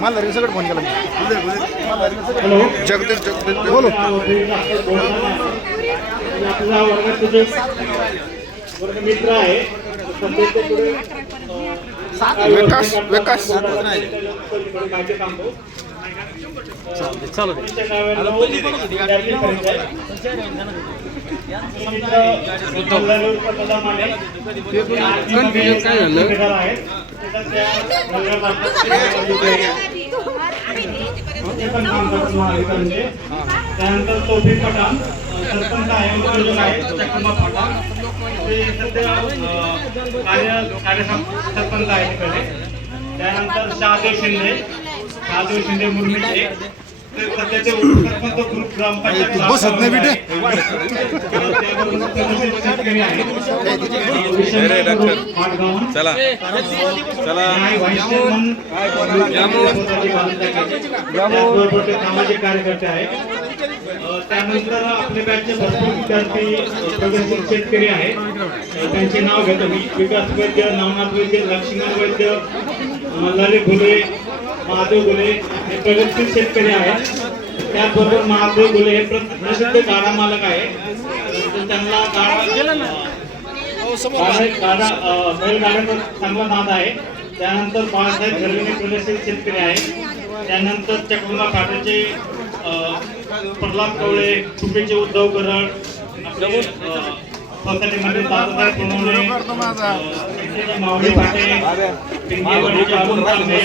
मला सगळं फोन केला जगदीश जगदीश बोलो आपला वर्गात तुझे वर्ग मित्र आहे विकास विकास चालू त्यानंतर तोफी पठाण सरपंच आहे चकमा पठाण ते सध्या सरपंच आहे तिकडे. त्यानंतर शहादेव शिंदे मुर्मीचे सध्याचे उपसरपंच ग्रुप ग्रामपंचायत बसत नाही बेटे चला चला सामाजिक कार्यकर्ते आहेत. त्यानंतर आपले बॅचचे भरपूर विद्यार्थी प्रगतशील शेतकरी आहेत. त्यांचे नाव घेतो मी. विकास वैद्य, नवनाथ वैद्य, लक्ष्मण वैद्य, मल्हारी फुले, महादेव गुले हे प्रगतशील शेतकरी आहेत. त्याचबरोबर महादेव गुले हे प्रसिद्ध गाडा मालक आहे. त्यांना बैलगाड्याचा चांगला नाद आहे. त्यानंतर बाळासाहेब घरविने प्रगतशील शेतकरी आहे. त्यानंतर चकमा फाट्याचे प्रल्हाद कवळे, खुपेचे उद्धव कराड, आपले सोसायटीमध्ये दादासाहेब सोनवणे, माऊली फाटे, पिंगेवाडीचे अरुण तांबे,